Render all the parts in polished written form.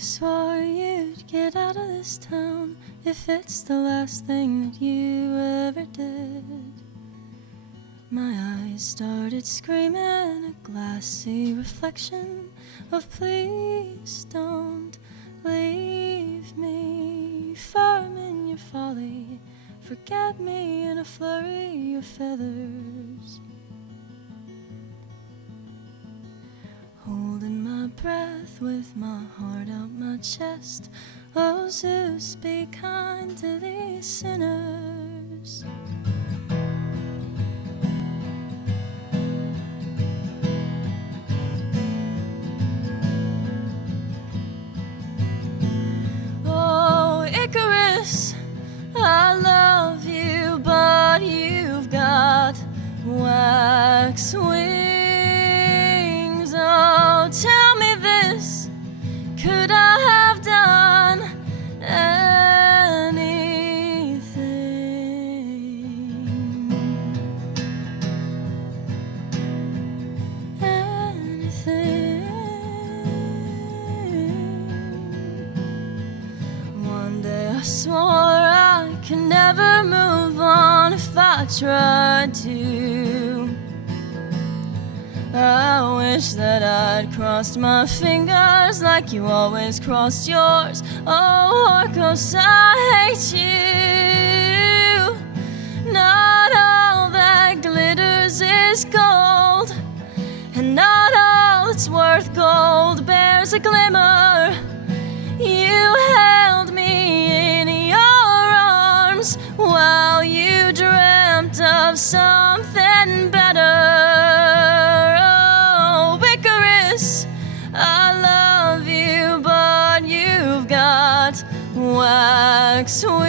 you swore you'd get out of this town if it's the last thing that you ever did. My eyes started screaming, a glassy reflection of please don't leave me. Firm in your folly, forget me in a flurry of feathers. Holding my breath with my heart out my chest. Oh Zeus, be kind to these sinners. Oh Icarus, I love you, but you've got wax wings. Oh, tell me this, could I have done anything? Anything? One day I swore I could never move on if I tried to. I wish that I'd crossed my fingers like you always crossed yours. Oh, Icarus, I hate you. Not all that glitters is gold, and not all that's worth gold bears a glimmer. You held me in your arms while you dreamt of something better. Wax wings.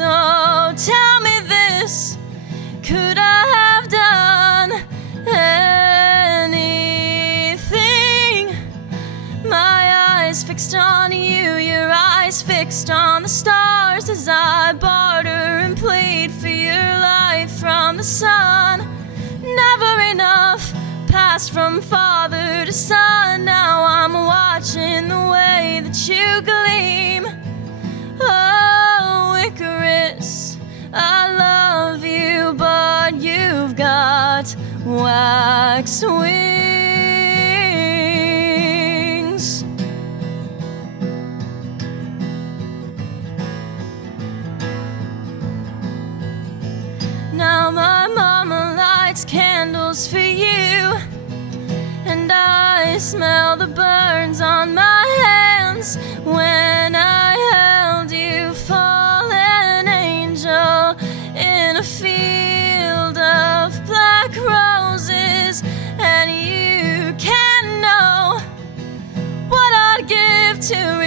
Oh, tell me this, could I have done anything? My eyes fixed on you, your eyes fixed on the stars, as I barter and plead for your life from the sun. Never enough, passed from father to son. Now I'm watching the way that you gleam. Oh, Icarus, I love you, but you've got wax wings. Now my mama lights candles for you, and I smell the burns on my hands when I held you, fallen angel, in a field of black roses. And you can't know what I'd give to